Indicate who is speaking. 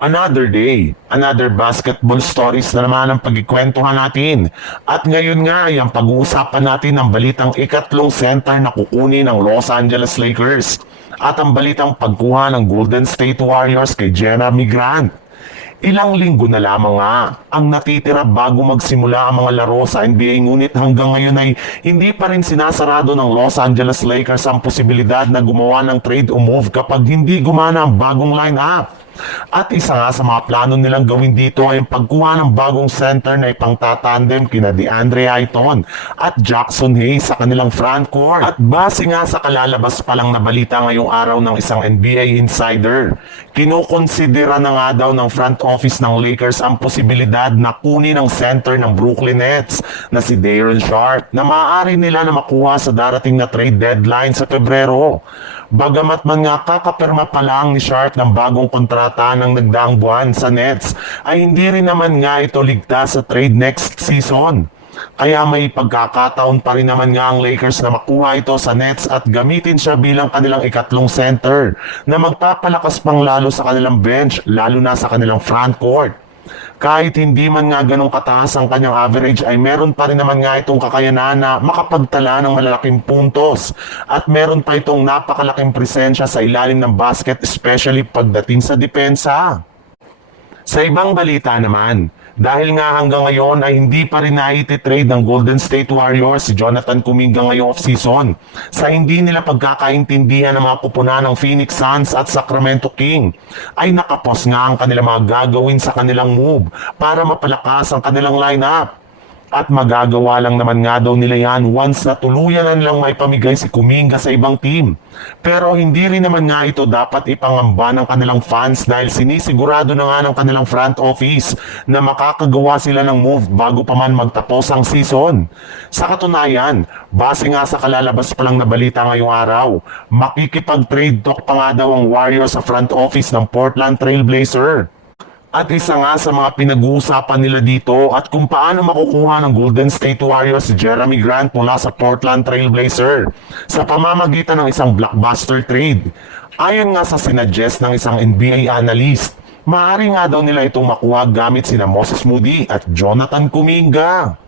Speaker 1: Another day, another basketball stories na naman ang pagkikwentuhan natin. At ngayon nga ay ang pag-uusapan natin ang balitang ikatlong center na kukunin ng Los Angeles Lakers. At ang balitang pagkuha ng Golden State Warriors kay Jeremy Grant. Ilang linggo na lamang nga ang natitira bago magsimula ang mga laro sa NBA ngunit hanggang ngayon ay hindi pa rin sinasarado ng Los Angeles Lakers ang posibilidad na gumawa ng trade o move kapag hindi gumana ang bagong lineup. At isa nga sa mga plano nilang gawin dito ay ang pagkuha ng bagong center na ipangtatandem kina DeAndre Ayton at Jackson Hayes sa kanilang frontcourt. At base nga sa kalalabas pa lang na balita ngayong araw ng isang NBA insider, kinukonsidera na nga daw ng front office ng Lakers ang posibilidad na kunin ang center ng Brooklyn Nets na si Darren Sharp na maaari nila na makuha sa darating na trade deadline sa Pebrero. Bagamat man nga kakapirma pa lang ni Sharp ng bagong kontrata ng nagdaang buwan sa Nets, ay hindi rin naman nga ito ligtas sa trade next season. Kaya may pagkakataon pa rin naman nga ang Lakers na makuha ito sa Nets at gamitin siya bilang kanilang ikatlong center na magpapalakas pang lalo sa kanilang bench, lalo na sa kanilang front court. Kahit hindi man nga ganong kataas ang kanyang average ay meron pa rin naman nga itong kakayanan na makapagtala ng malalaking puntos at meron pa itong napakalaking presensya sa ilalim ng basket especially pagdating sa depensa. Sa ibang balita naman, dahil nga hanggang ngayon ay hindi pa rin naititrade ng Golden State Warriors si Jonathan Kuminga ngayong off-season sa hindi nila pagkakaintindihan ng mga kupunan ng Phoenix Suns at Sacramento King ay nakapos nga ang kanilang mga gagawin sa kanilang move para mapalakas ang kanilang lineup. At magagawa lang naman nga daw nila yan once na tuluyan na nilang may pamigay si Kuminga sa ibang team. Pero hindi rin naman nga ito dapat ipangamba ng kanilang fans dahil sinisigurado na nga ng kanilang front office na makakagawa sila ng move bago pa man magtapos ang season. Sa katunayan, base nga sa kalalabas pa lang na balita ngayong araw, makikipag-trade talk pa nga daw ang Warriors sa front office ng Portland Trailblazer. At isa nga sa mga pinag-uusapan nila dito at kung paano makukuha ng Golden State Warriors si Jeremy Grant mula sa Portland Trailblazer sa pamamagitan ng isang blockbuster trade. Ayon nga sa sinadjust ng isang NBA analyst, maaari nga daw nila itong makuha gamit sina Moses Moody at Jonathan Kuminga.